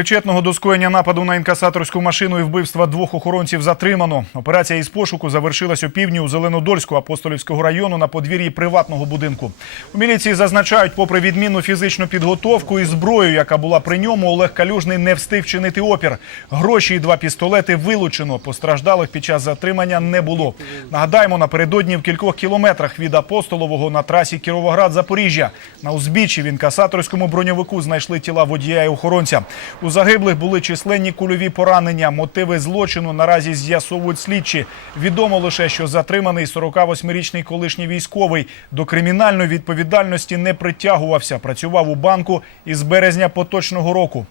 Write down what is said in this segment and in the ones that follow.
Причетного до скоєння нападу на інкасаторську машину і вбивства двох охоронців затримано. Операція із пошуку завершилась у півдні у Зеленодольську апостолівського району на подвір'ї приватного будинку. У міліції зазначають, попри відмінну фізичну підготовку і зброю, яка була при ньому, Олег Калюжний не встиг чинити опір. Гроші і два пістолети вилучено. Постраждалих під час затримання не було. Нагадаємо, напередодні в кількох кілометрах від апостолового на трасі Кіровоград-Запоріжжя на узбіччі в інкасаторському броньовику знайшли тіла водія і охоронця. У загиблих були численні кульові поранення. Мотиви злочину наразі з'ясовують слідчі. Відомо лише, що затриманий 48-річний колишній військовий до кримінальної відповідальності не притягувався. Працював у банку із березня поточного року.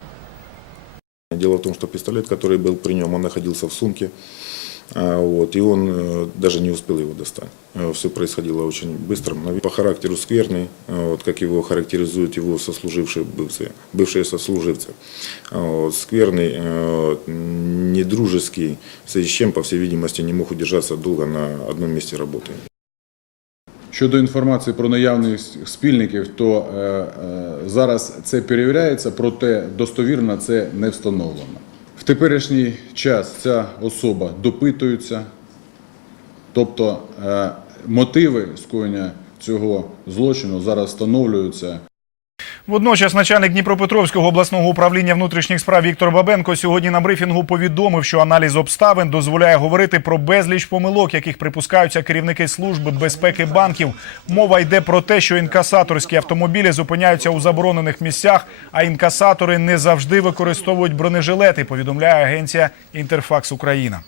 Дело в том, что пистолет, который был при нем, он в сумке, вот, и он э, даже не успел его достать. Все происходило очень быстро. По характеру скверный, а, вот, как его характеризуют его сослужившие бывшие, бывшие сослуживцы. А, Вот, скверный, э, недружеский, в связи с чем, по всей видимости, не мог удержаться долго на одном месте работы. Щодо інформації про наявність спільників, то е, е, зараз це перевіряється, проте достовірно це не встановлено. Теперішній час ця особа допитується, тобто е, мотиви скоєння цього злочину зараз встановлюються. Водночас начальник Дніпропетровського обласного управління внутрішніх справ Віктор Бабенко сьогодні на брифінгу повідомив, що аналіз обставин дозволяє говорити про безліч помилок, яких припускаються керівники служби безпеки банків. Мова йде про те, що інкасаторські автомобілі зупиняються у заборонених місцях, а інкасатори не завжди використовують бронежилети. Повідомляє агенція Інтерфакс Україна.